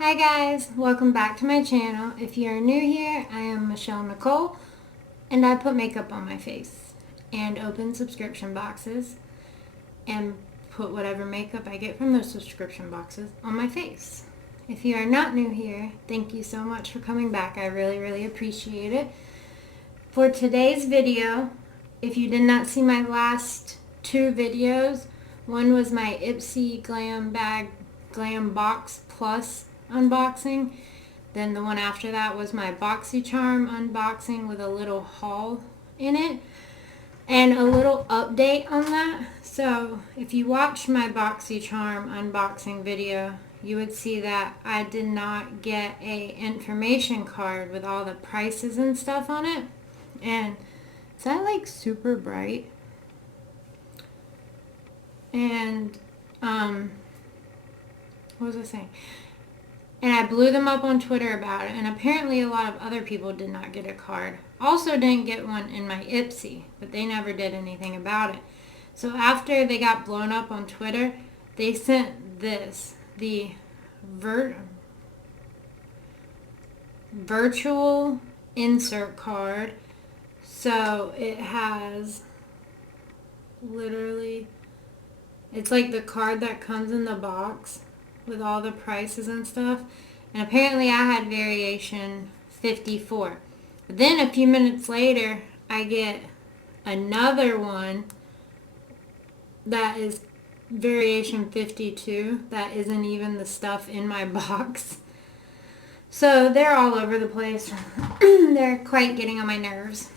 Hi guys, welcome back to my channel. If you are new here, I am Michelle Nicole and I put makeup on my face and open subscription boxes and put whatever makeup I get from those subscription boxes on my face. If you are not new here, thank you so much for coming back. I really appreciate it. For today's video, if you did not see my last two videos, one was my Ipsy Glam Box Plus unboxing. Then the one after that was my Boxycharm unboxing with a little haul in it and a little update on that. So if you watched my Boxycharm unboxing video, you would see that I did not get a information card with all the prices and stuff on it. And is that like super bright? And what was I saying? And I blew them up on Twitter about it, and apparently a lot of other people did not get a card. Also didn't get one in my Ipsy, but they never did anything about it. So after they got blown up on Twitter, they sent this, the virtual insert card. So it has literally, it's like the card that comes in the box with all the prices and stuff. And apparently I had variation 54. But then a few minutes later, I get another one that is variation 52 that isn't even the stuff in my box. So they're all over the place. They're quite getting on my nerves.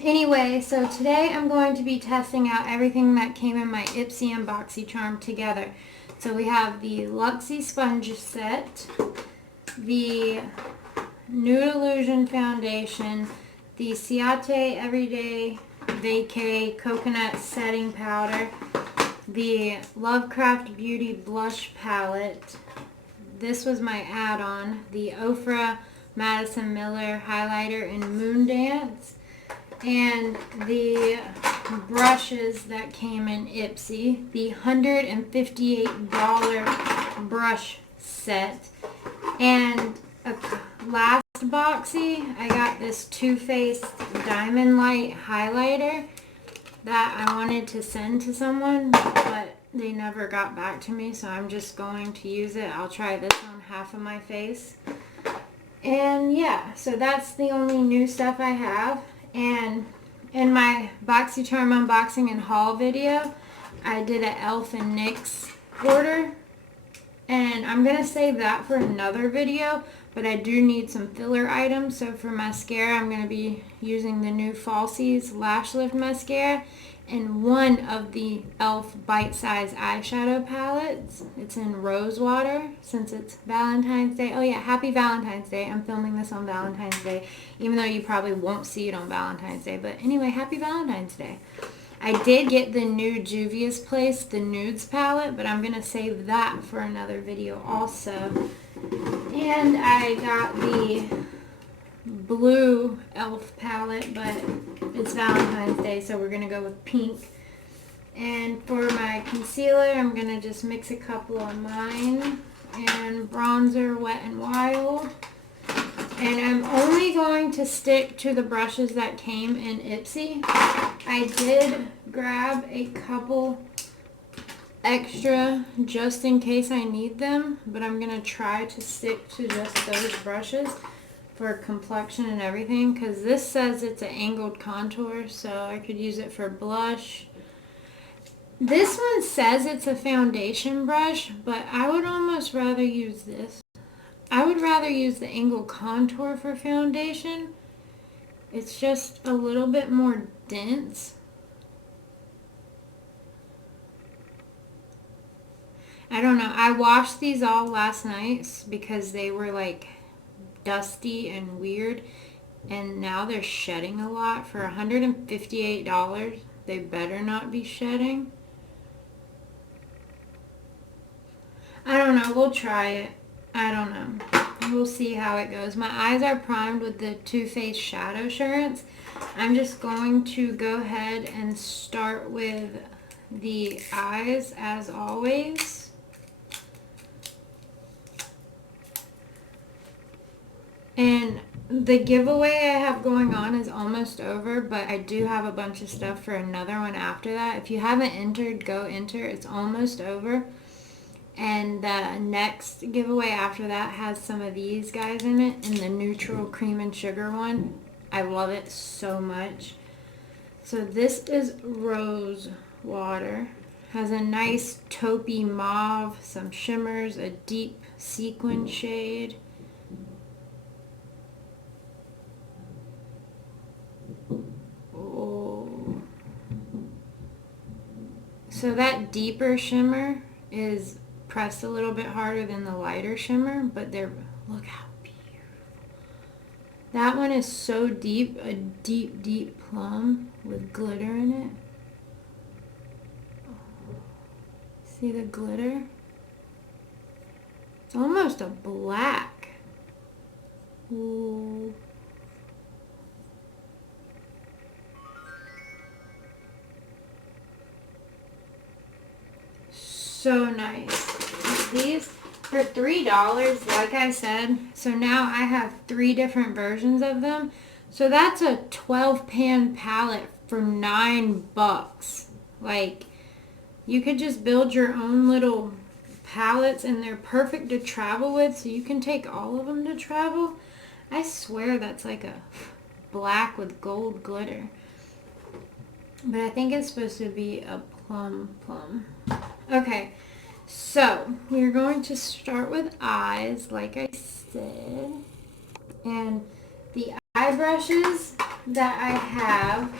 Anyway, so today I'm going to be testing out everything that came in my Ipsy and Boxycharm together. So we have the LUXIE sponge set, the Nude Illusion foundation, the Ciate Everyday Vacay Coconut Setting Powder, the LOVECRAFT Beauty Blush Palette. This was my add-on, the Ofra Madison Miller Highlighter in Moon Dance, and the brushes that came in Ipsy, the $158 brush set. And last boxy, I got this Too Faced Diamond Light highlighter that I wanted to send to someone, but they never got back to me, so I'm just going to use it. I'll try this on half of my face. And yeah, so that's the only new stuff I have. And in my Boxycharm unboxing and haul video, I did an e.l.f. and NYX order. And I'm going to save that for another video, but I do need some filler items. So for mascara, I'm going to be using the new Falsies Lash Lift Mascara and one of the e.l.f. Bite Size Eyeshadow Palettes. It's in Rose Water since it's Valentine's Day. Oh yeah, happy Valentine's Day. I'm filming this on Valentine's Day, even though you probably won't see it on Valentine's Day. But anyway, happy Valentine's Day. I did get the new Juvia's Place, the Nudes palette, but I'm going to save that for another video also. And I got the blue e.l.f. palette, but it's Valentine's Day, so we're going to go with pink. And for my concealer, I'm going to just mix a couple on mine. And bronzer, Wet n Wild. And I'm only going to stick to the brushes that came in Ipsy. I did grab a couple extra just in case I need them, but I'm going to try to stick to just those brushes for complexion and everything, because this says it's an angled contour, so I could use it for blush. This one says it's a foundation brush, but I would almost rather use this. I would rather use the angled contour for foundation. It's just a little bit more dense. I don't know. I washed these all last night because they were like dusty and weird, and now they're shedding a lot. For $158, they better not be shedding. I don't know. We'll try it. I don't know. We'll see how it goes. My eyes are primed with the Too Faced Shadow Assurance. I'm just going to go ahead and start with the eyes as always. the giveaway I have going on is almost over, but I do have a bunch of stuff for another one after that. If you haven't entered, go enter. It's almost over. And the next giveaway after that has some of these guys in it, and the neutral cream and sugar one. I love it so much. So this is Rose Water. Has a nice taupey mauve, some shimmers, a deep sequin shade. Oh. So that deeper shimmer is pressed a little bit harder than the lighter shimmer, but look how beautiful. That one is so deep, a deep, deep plum with glitter in it. See the glitter? It's almost a black. Ooh. So nice. These for $3, like I said. So now I have 3 different versions of them. So that's a 12 pan palette for $9. Like, you could just build your own little palettes, and they're perfect to travel with, so you can take all of them to travel. I swear that's like a black with gold glitter. But I think it's supposed to be a plum. Okay, so we're going to start with eyes, like I said. And the eye brushes that I have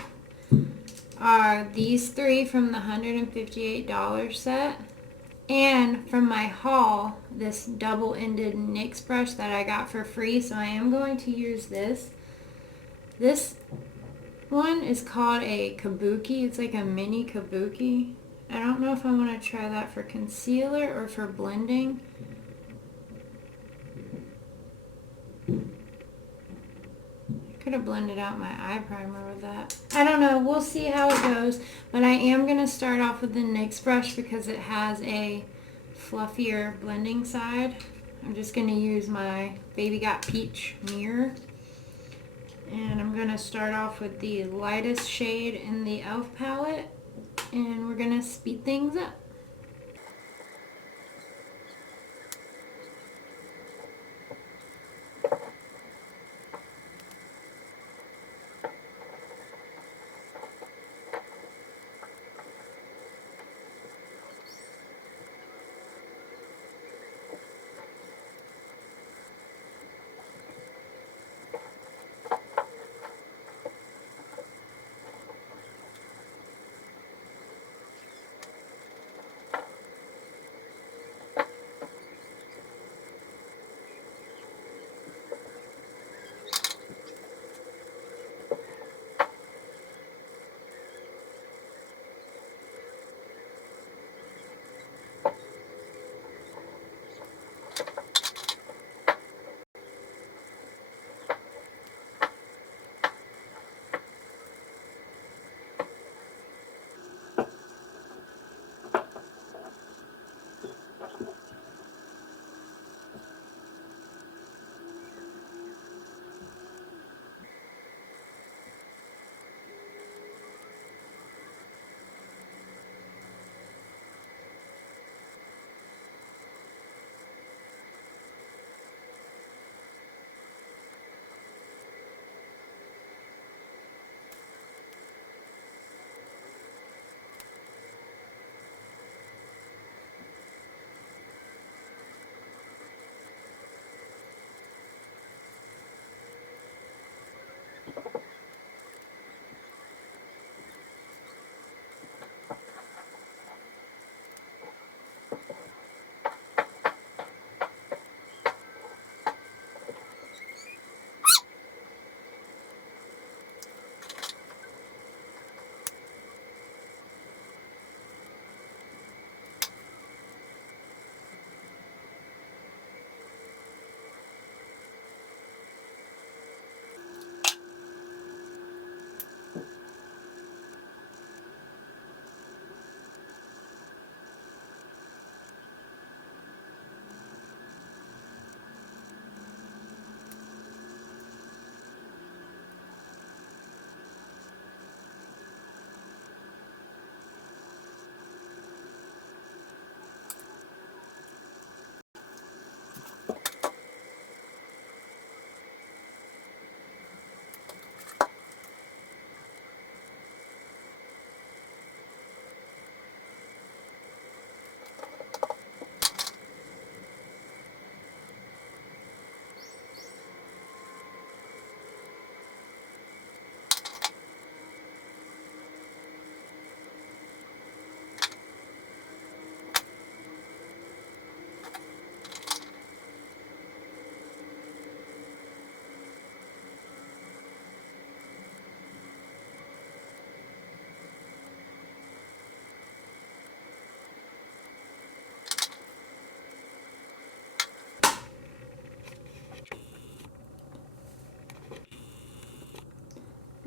are these 3 from the $158 set. And from my haul, this double-ended NYX brush that I got for free. So I am going to use this. This one is called a kabuki. It's like a mini kabuki. I don't know if I want to try that for concealer or for blending. Could have blended out my eye primer with that. I don't know. We'll see how it goes. But I am going to start off with the NYX brush because it has a fluffier blending side. I'm just going to use my Baby Got Peach mirror. And I'm going to start off with the lightest shade in the e.l.f. palette. And we're going to speed things up.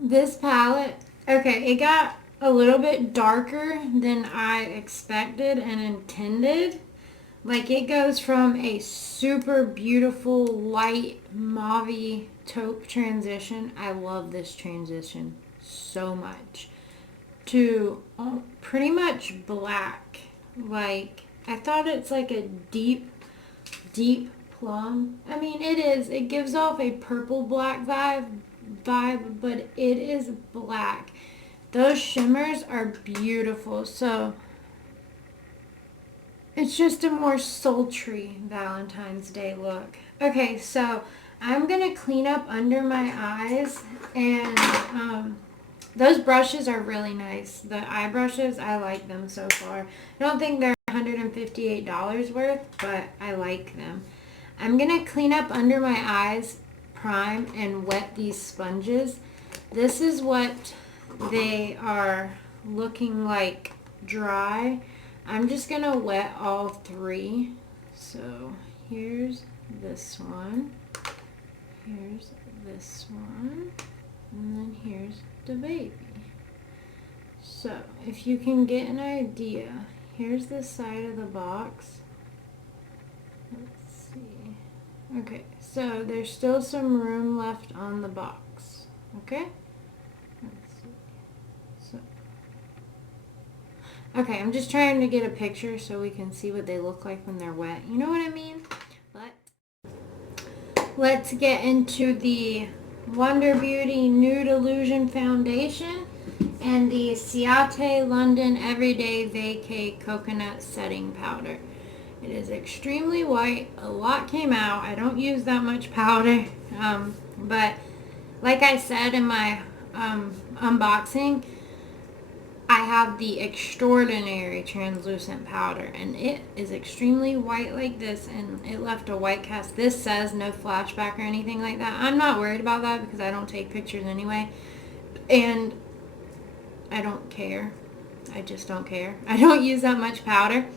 this palette, okay, it got a little bit darker than I expected and intended. Like, it goes from a super beautiful light mauve taupe transition. I love this transition so much. To pretty much black. Like, I thought it's like a deep, deep plum. I mean, it is. It gives off a purple black vibe, but it is black. Those shimmers are beautiful. So it's just a more sultry Valentine's Day look. Okay, so I'm going to clean up under my eyes, and those brushes are really nice. The eye brushes, I like them so far. I don't think they're $158 worth, but I like them. I'm going to clean up under my eyes, prime, and wet these sponges. This is what they are looking like dry. I'm just going to wet all three. So here's this one. Here's this one. And then here's the baby. So if you can get an idea, here's the side of the box. Let's see. Okay, so there's still some room left on the box. Okay? Let's see. So, okay, I'm just trying to get a picture so we can see what they look like when they're wet. You know what I mean? But let's get into the Wonder Beauty Nude Illusion Foundation and the Ciate London Everyday Vacay Coconut Setting Powder. It is extremely white. A lot came out. I don't use that much powder. But like I said in my unboxing, I have the extraordinary translucent powder, and it is extremely white like this, and it left a white cast. This says no flashback or anything like that. I'm not worried about that because I don't take pictures anyway, and I don't care. I just don't care. I don't use that much powder.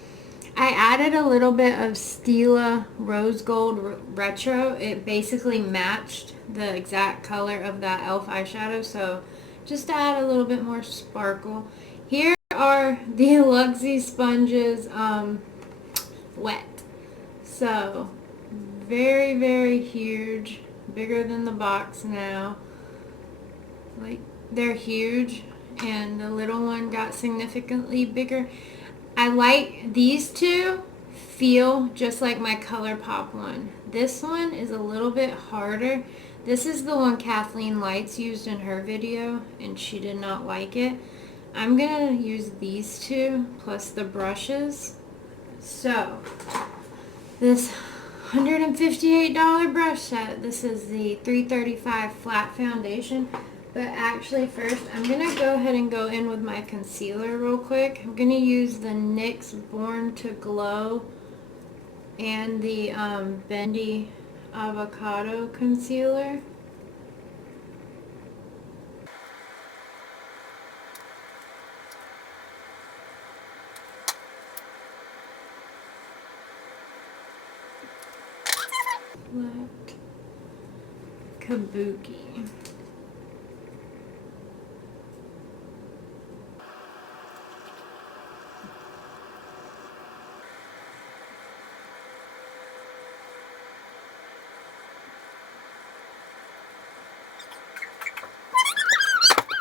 I added a little bit of Stila Rose Gold Retro. It basically matched the exact color of that e.l.f. eyeshadow, so just to add a little bit more sparkle. Here are the LUXIE sponges wet. So very, very huge. Bigger than the box now. Like, they're huge, and the little one got significantly bigger. I like these two feel just like my ColourPop one. This one is a little bit harder. This is the one Kathleen Lights used in her video, and she did not like it. I'm going to use these two plus the brushes. So, this $158 brush set, this is the 335 flat foundation. But actually first, I'm going to go ahead and go in with my concealer real quick. I'm going to use the NYX Born to Glow and the Bendy Avocado Concealer. Black Kabuki.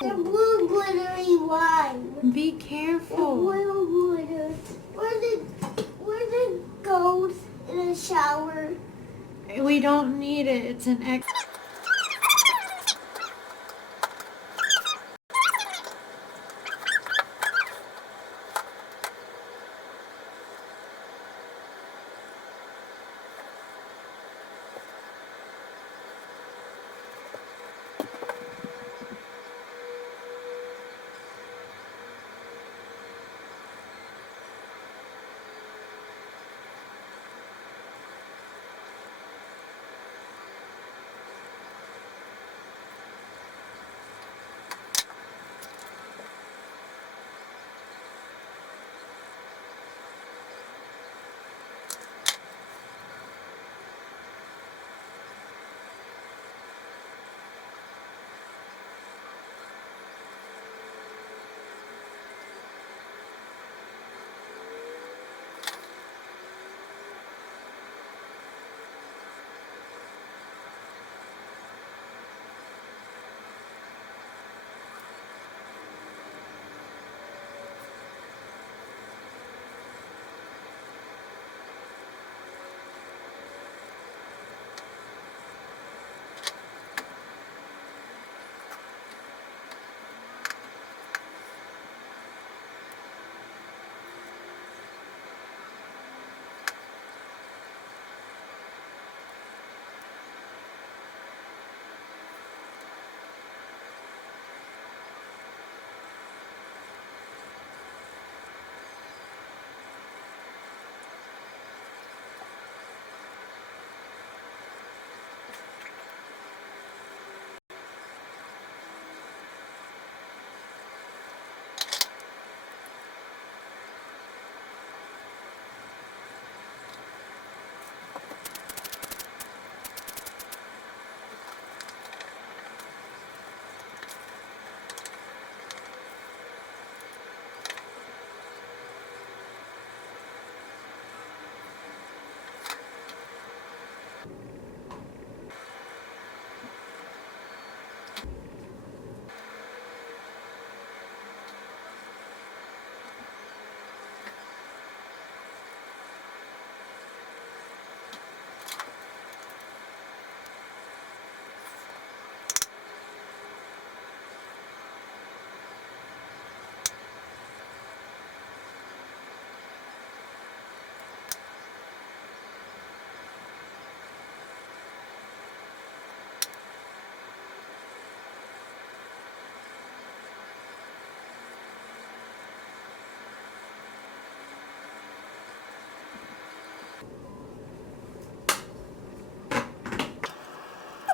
The blue glittery one. Be careful. The blue glitter. Where's the gold in the shower? We don't need it. It's an X.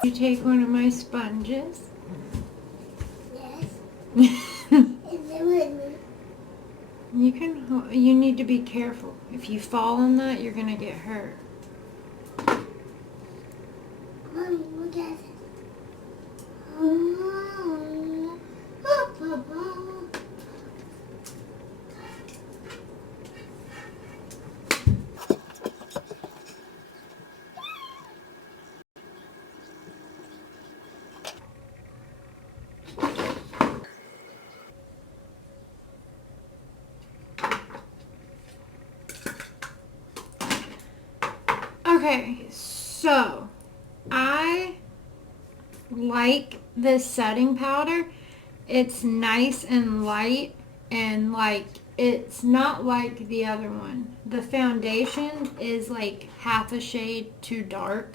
You take one of my sponges. Yes. Is it with me? You need to be careful. If you fall on that, you're gonna get hurt. Mommy, look at it. Okay, so I like this setting powder. It's nice and light, and like it's not like the other one. The foundation is like half a shade too dark,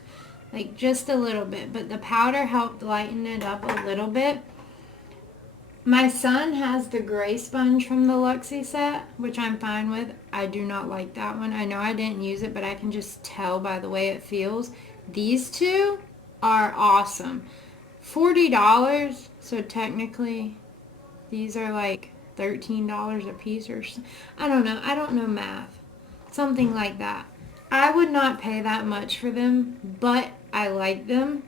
like just a little bit, but the powder helped lighten it up a little bit. My son has the gray sponge from the LUXIE set, which I'm fine with. I do not like that one. I know I didn't use it, but I can just tell by the way it feels. These two are awesome. $40, so technically these are like $13 a piece or I don't know. I don't know math. Something like that. I would not pay that much for them, but I like them.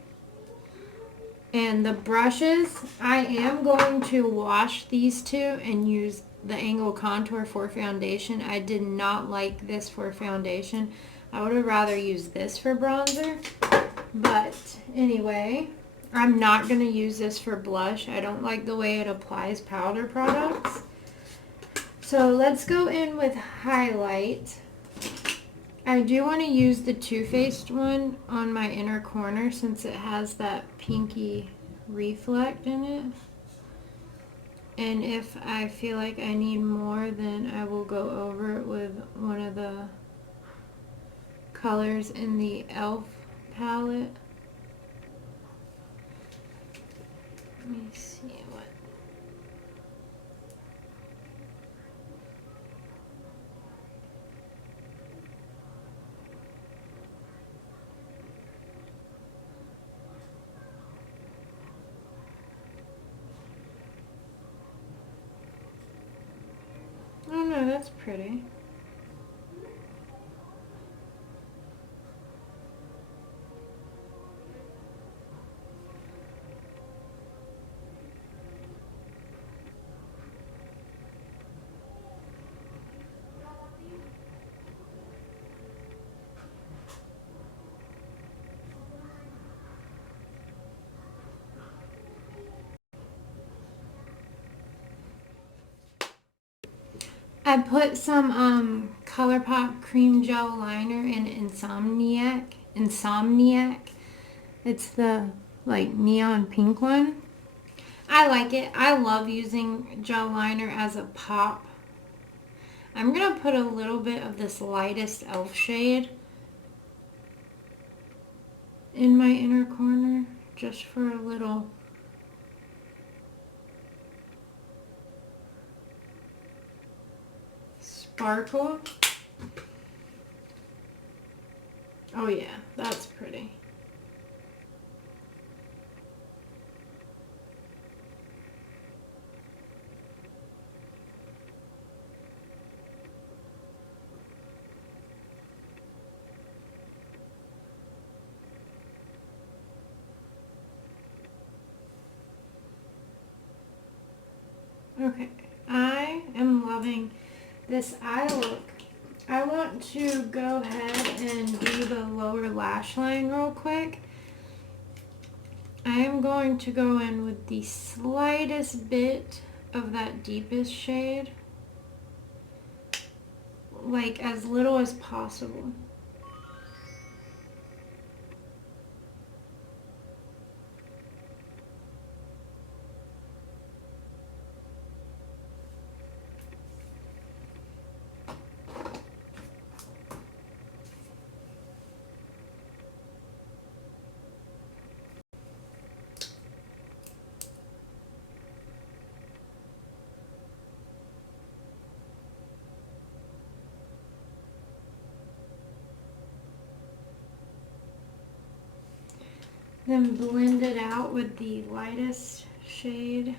And the brushes, I am going to wash these two and use the Angle Contour for foundation. I did not like this for foundation. I would have rather used this for bronzer. But anyway, I'm not going to use this for blush. I don't like the way it applies powder products. So let's go in with highlight. I do want to use the Too Faced one on my inner corner since it has that pinky reflect in it. And if I feel like I need more, then I will go over it with one of the colors in the e.l.f. palette. Let me see what. Oh no, that's pretty. I put some ColourPop cream gel liner in Insomniac. It's the like neon pink one. I like it. I love using gel liner as a pop. I'm going to put a little bit of this lightest e.l.f. shade in my inner corner just for a little sparkle. Oh yeah, that's pretty. Okay, I am loving this eye look. I want to go ahead and do the lower lash line real quick. I am going to go in with the slightest bit of that deepest shade, like as little as possible. Then blend it out with the lightest shade.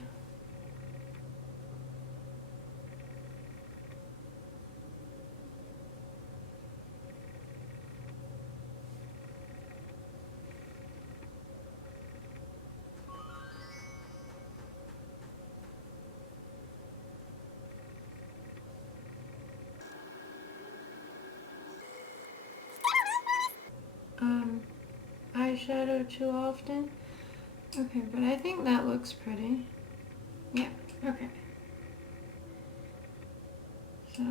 Eyeshadow too often. Okay, but I think that looks pretty. Yeah, okay. So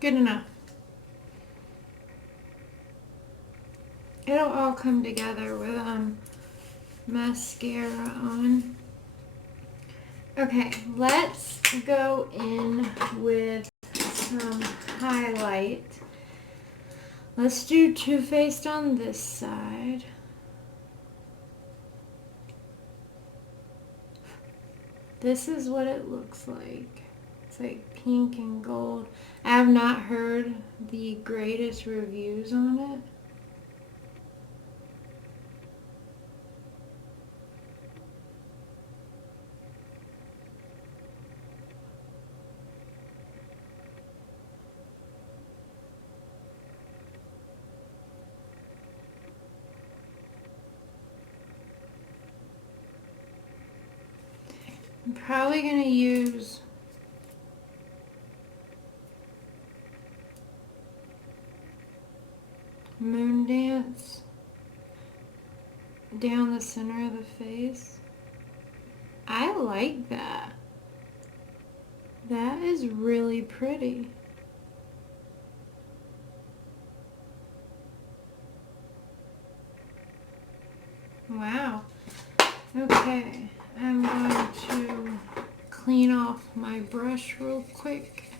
good enough. It'll all come together with mascara on. Okay, let's go in with some highlight. Let's do Too Faced on this side. This is what it looks like. It's like pink and gold. I have not heard the greatest reviews on it. I'm probably going to use Moon Dance down the center of the face. I like that. That is really pretty. Wow. Okay, I'm going to clean off my brush real quick.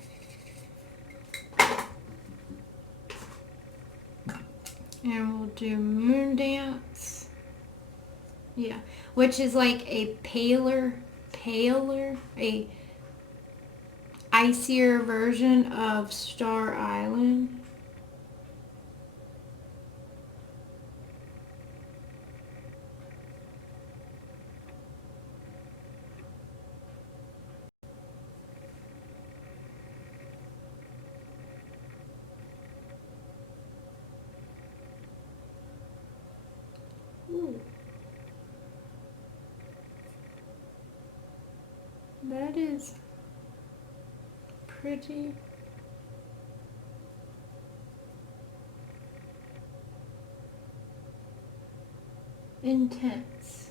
And we'll do Moon Dance. Yeah, which is like a paler, a icier version of Star Island. Ooh. That is pretty. Intense.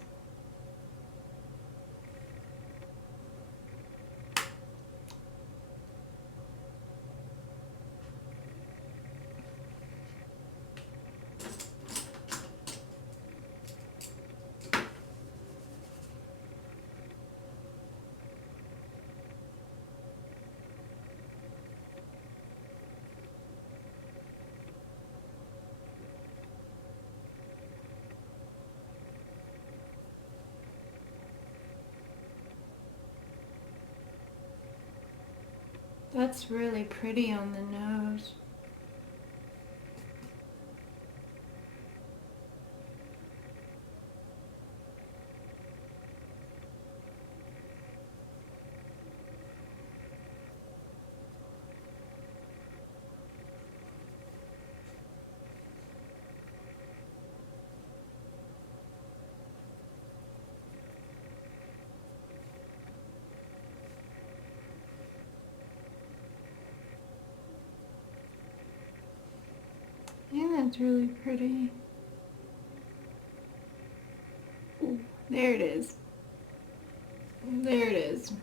That's really pretty on the nose. Yeah, that's really pretty. Ooh, there it is. There it is.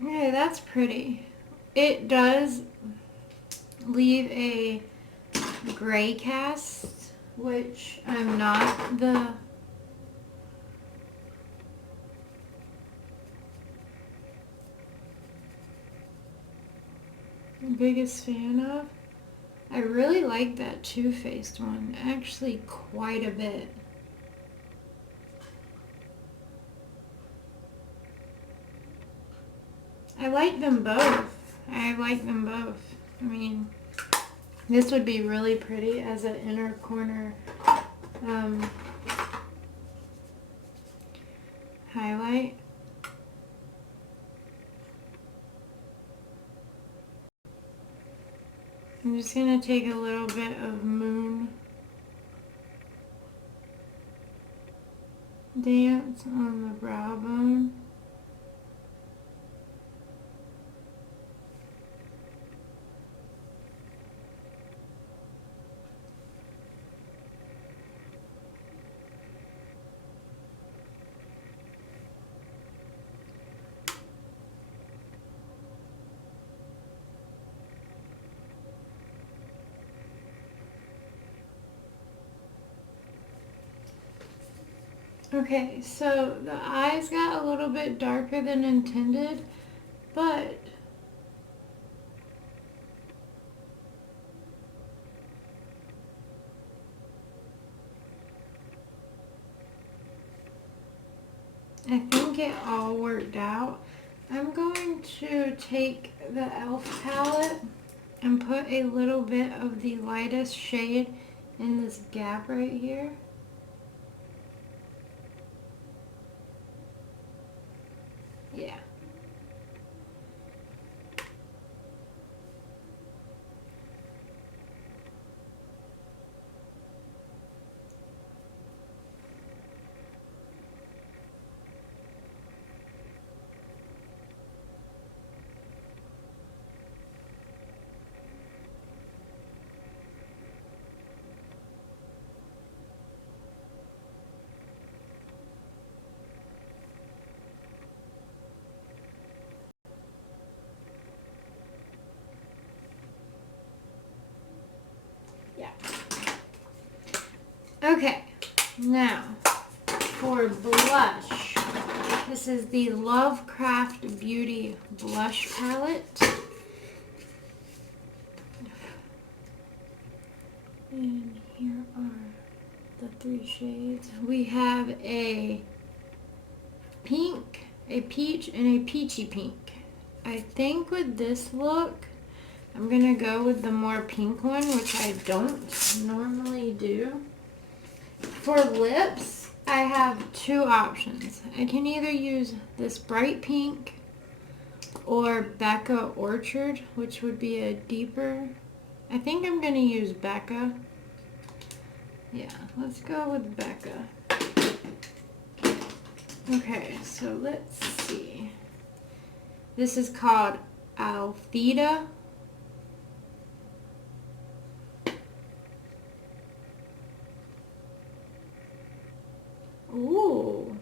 Okay, that's pretty. It does leave a gray cast, which I'm not the biggest fan of. I really like that two-faced one, actually quite a bit. I like them both. I like them both. I mean, this would be really pretty as an inner corner highlight. I'm just going to take a little bit of Moon Dance on the brow bone. Okay, so the eyes got a little bit darker than intended, but I think it all worked out. I'm going to take the e.l.f. palette and put a little bit of the lightest shade in this gap right here. Yeah. Yeah. Okay, now for blush. This is the LOVECRAFT Beauty Blush Palette. And here are the 3 shades. We have a pink, a peach, and a peachy pink. I think with this look, I'm going to go with the more pink one, which I don't normally do. For lips, I have 2 options. I can either use this bright pink or Becca Orchard, which would be a deeper. I think I'm going to use Becca. Yeah, let's go with Becca. Okay, so let's see. This is called Althea. Ooh.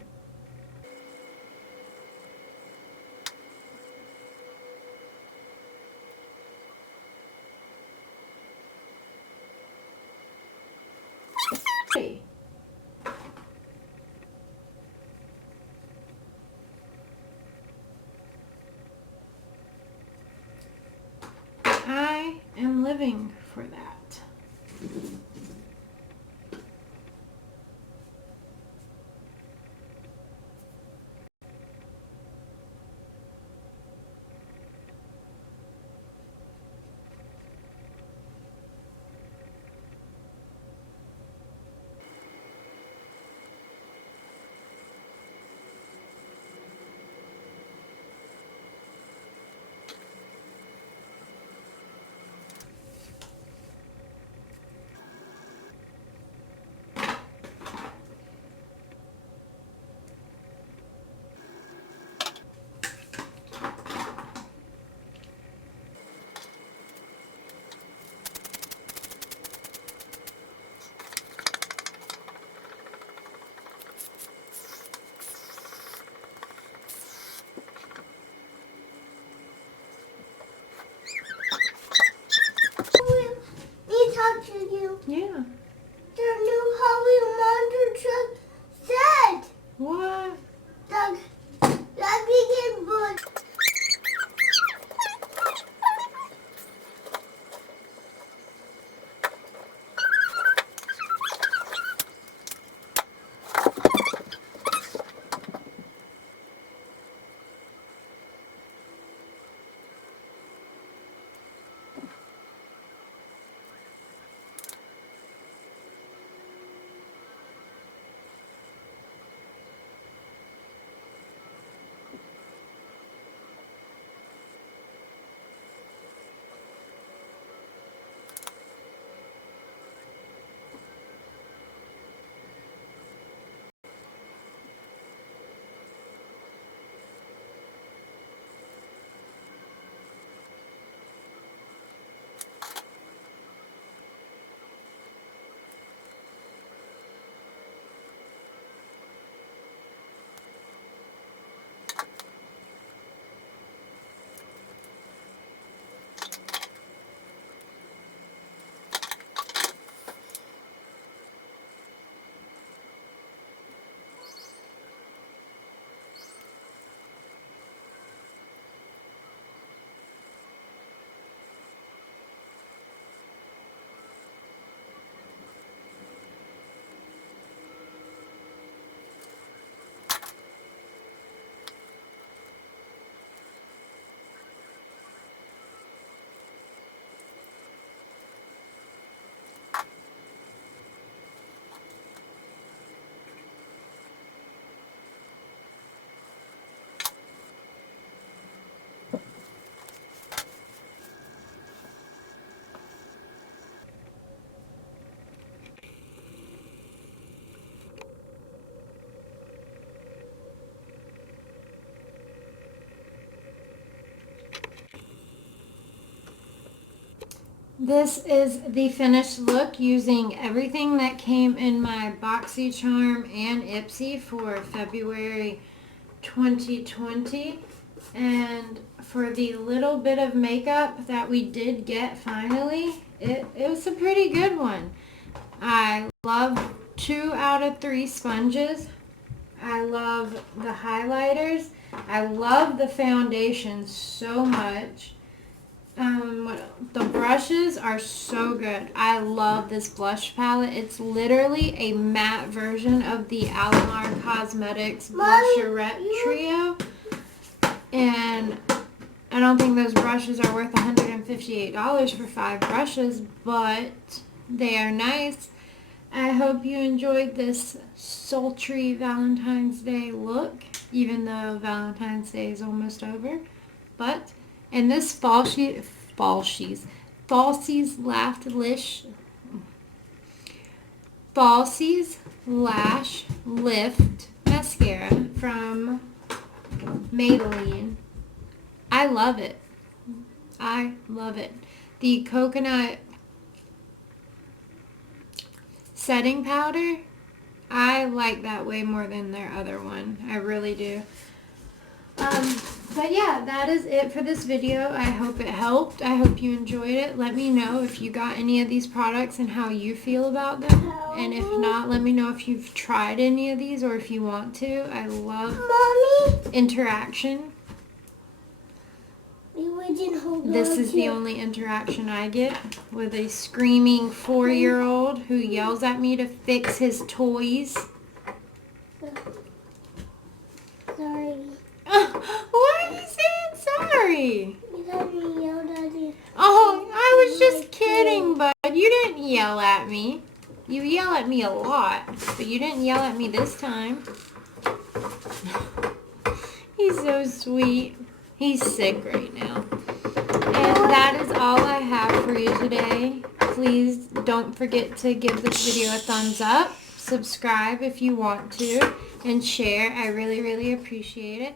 Hey. I am living for that. This is the finished look using everything that came in my Boxycharm and Ipsy for February 2020. And for the little bit of makeup that we did get finally, it was a pretty good one. I love 2 out of 3 sponges. I love the highlighters. I love the foundation so much. The brushes are so good. I love this blush palette. It's literally a matte version of the Alamar Cosmetics Blusherette Trio. And I don't think those brushes are worth $158 for 5 brushes, but they are nice. I hope you enjoyed this sultry Valentine's Day look, even though Valentine's Day is almost over. But in this Falsies Lash Lift Mascara from Maybelline. I love it. I love it. The coconut setting powder, I like that way more than their other one. I really do. But yeah, that is it for this video. I hope it helped. I hope you enjoyed it. Let me know if you got any of these products and how you feel about them. And if not, let me know if you've tried any of these or if you want to. I love interaction. This is the only interaction I get with a screaming 4-year-old who yells at me to fix his toys. Sorry. Why are you saying sorry? Because you yelled at me. Oh, I was just kidding, bud. You didn't yell at me. You yell at me a lot, but you didn't yell at me this time. He's so sweet. He's sick right now. And that is all I have for you today. Please don't forget to give this video a thumbs up, subscribe if you want to, and share. I really, really appreciate it.